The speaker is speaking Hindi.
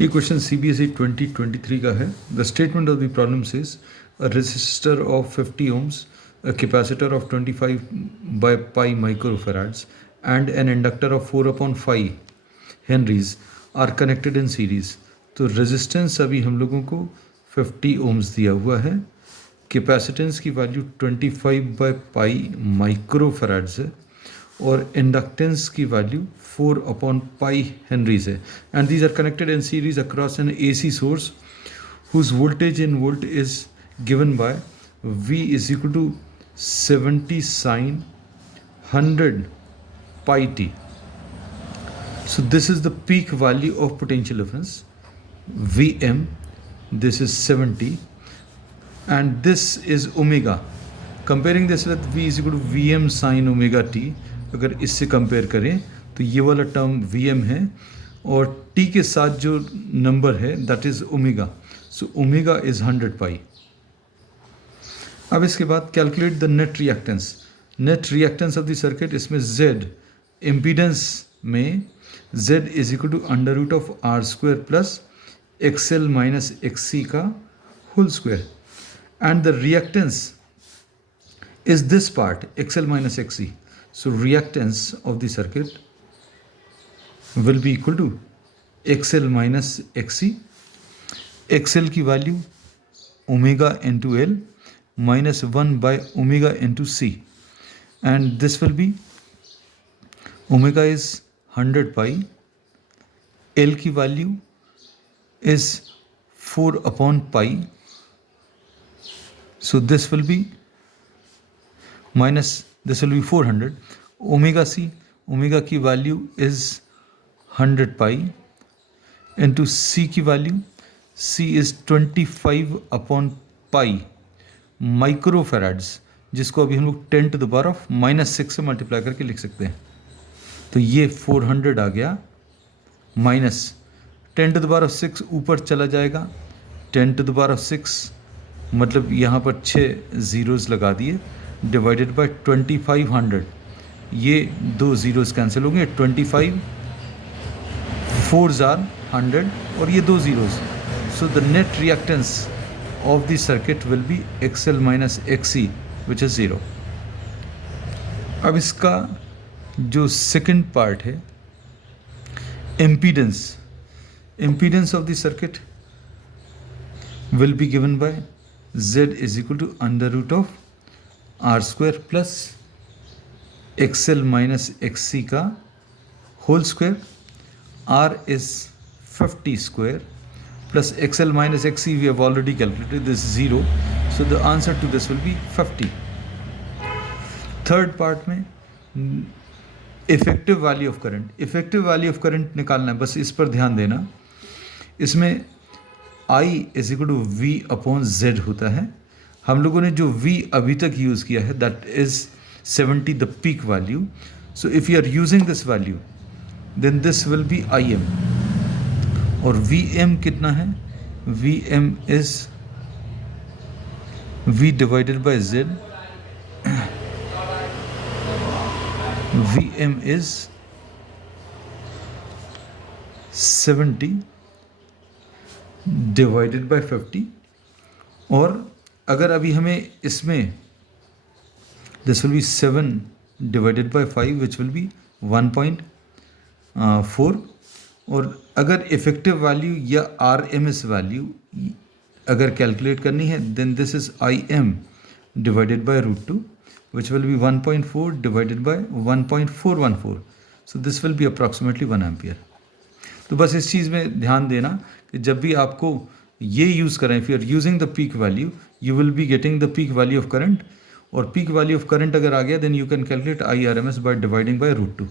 ये क्वेश्चन CBSE 2023 का है. The statement of the problem says a resistor of 50 ohms, a capacitor of 25 by pi microfarads and an inductor of 4/5 henries are connected in series. तो रेजिस्टेंस अभी हम लोगों को 50 ohms दिया हुआ है, कैपेसिटेंस की वैल्यू 25 by pi माइक्रोफराड्स है और इंडक्टेंस की वैल्यू 4/pi हेनरीज है. And these are connected in series across an AC source whose voltage in volt is given by V is equal to 70 sine 100 pi t. So this is the peak value of potential difference Vm. This is 70 and this is omega. Comparing this with V is equal to Vm sine omega t. अगर इससे कंपेयर करें तो ये वाला टर्म Vm है और t के साथ जो नंबर है that is omega. So omega is 100 pi. अब इसके बाद calculate the net reactance. Net reactance of the circuit, इसमें Z इम्पीडेंस में Z is equal to under root of R square plus XL minus XC का whole square and the reactance is this part XL minus XC. So reactance of the circuit will be equal to XL minus XC. XL की value omega into L minus 1 by omega into C, and this will be omega is 100 pi, L की value is 4/pi, so this will be minus this will be 400. Omega C, omega की value is 100 pi into C की value, C is 25/pi माइक्रोफेराड्स, जिसको अभी हम लोग 10 to the power of -6 से मल्टीप्लाई करके लिख सकते हैं. तो ये 400 आ गया minus 10 to the power of 6 ऊपर चला जाएगा. 10 to the power of 6 मतलब यहाँ पर 6 ज़ीरोज़ लगा दिए डिवाइडेड बाय 2500. ये 2 ज़ीरोज़ कैंसिल होंगे. 25 4s are 100 और ये 2 zeros. So the net reactance of the circuit will be XL minus XC which is 0. अब इसका जो सेकंड पार्ट है impedance. Impedance of the circuit will be given by Z is equal to under root of R square plus XL minus XC का whole square. R is 50 square plus XL minus XC we have already calculated, this is 0, so the answer to this will be 50. Third part में effective value of current. Effective value of current निकालना है, बस इस पर ध्यान देना. इसमें I is equal to V/Z होता है. हम लोगों ने जो V अभी तक यूज़ किया है that is 70 the peak value. So if you are using this value then this will be IM. और Vm कितना है? Vm is V divided by Z. Vm is 70 divided by 50. और अगर अभी हमें इसमें this will be 7 divided by 5 which will be 1.4. और अगर इफेक्टिव वैल्यू या RMS वैल्यू अगर कैलकुलेट करनी है then this is IM divided by √2 which will be 1.4 divided by 1.414. So this will be approximately 1 ampere. तो बस इस चीज़ में ध्यान देना कि जब भी आपको ये यूज़ करें, if you are using the peak value you will be getting the peak value of current. और पीक वैल्यू ऑफ करंट अगर आ गया then you can calculate IRMS by dividing by √2.